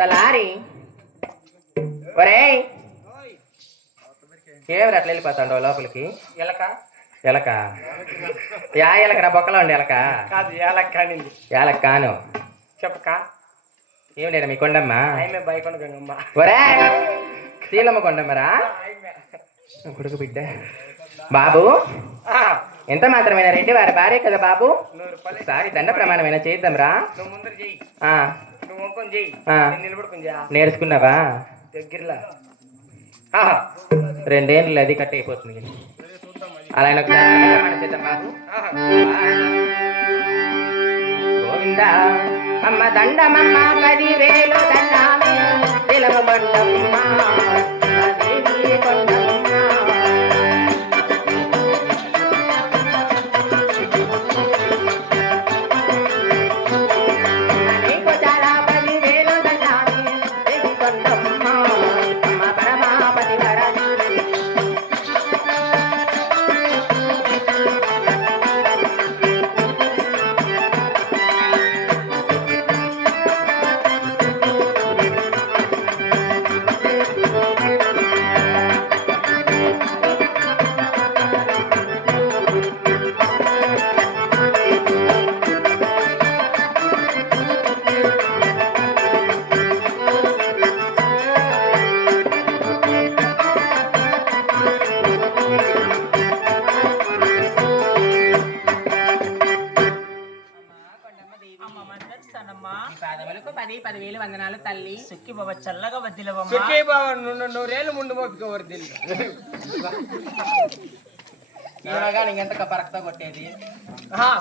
తలారి ఒరేయ్ ఏమి అట్లా వెళ్ళిపోతాండో లోపలికి ఎలక ఎలక యా ఎలకరా బొక్కలో ఉండి ఎలక కాదు ఏలక్క అనింది ఎలక కాను చెప్పక ఏమి లేదా మీ కొండమ్మ ఆయమే బయకొండ గంగమ్మ ఒరే శీలమ్మ కొండమ్మరా కొడుకు బిడ్డ బాబు ఎంత మాత్రమేనా రెడ్డి వారి భార్య కదా బాబు సారి దండ ప్రమాణమైనా చేద్దాంరా నువ్వు ముందర చెయ్యి నువ్వు వంకొని చెయ్యి నిలబడుకుని నేర్చుకున్నావా దగ్గరలా 2 ఏళ్ళు అది కట్ అయిపోతుంది అలా ఆయన ఒకసారి ప్రమాణం చేద్దాం బాబు గోవింద అమ్మ దండమమ్మ 10,000 దండమే నిలవబడ్డమ్మ దేవి కొండమ్మ వందనాలు తల్లి సుఖీ బాబా చల్లగా వద్దిలవమ్మ సుఖీ బాబా 100 ముందు మోపిక వర్దిల్లు ఇంకెంత పరక్తా కొట్టేది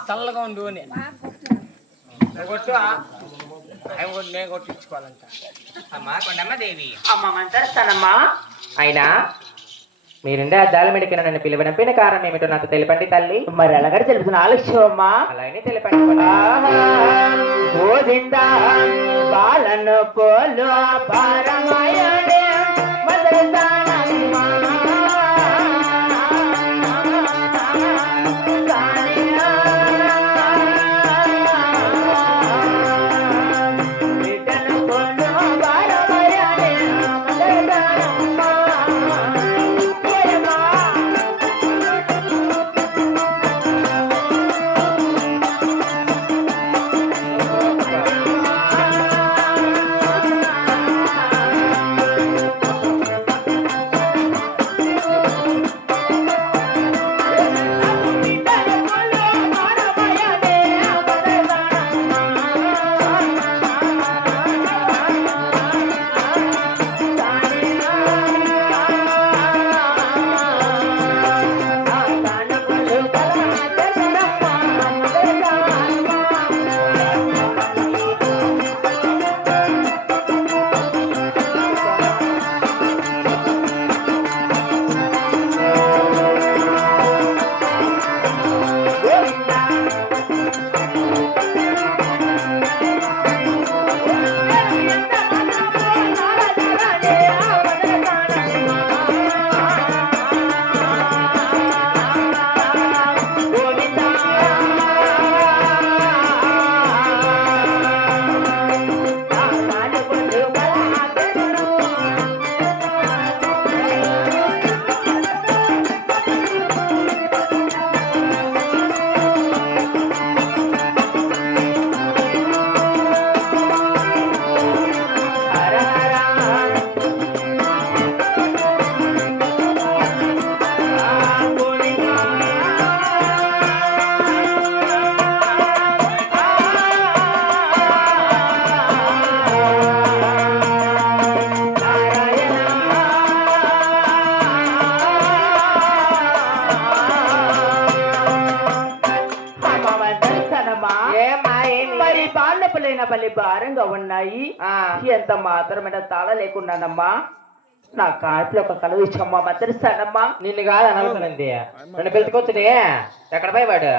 చల్లగా ఉండు కొట్టు నేను కొట్టించుకోవాలంట అమ్మా కొండమ్మ దేవి అమ్మ మంతేస్తానమ్మా అయినా మీరుండే అద్దాల మెడికిన నన్ను పిలువనంపిన కారణం ఏమిటో నాకు తెలిపండి తల్లి మరి ఎలాగ తెలిసిన ఆలస్యం అమ్మా అలాగే తెలిపండి గోవింద బాలను పోలు పరమయుడే బలి భారంగా ఉన్నాయి ఎంత మాత్రమే తాళ లేకున్నానమ్మా నా కాట్లో ఒక కలువ ఇచ్చమ్మా మద్దరిస్తానమ్మా నిన్ను కాదు అనవసరండి నన్ను పిలుచుకొచ్చునే ఎక్కడ పోయి వాడు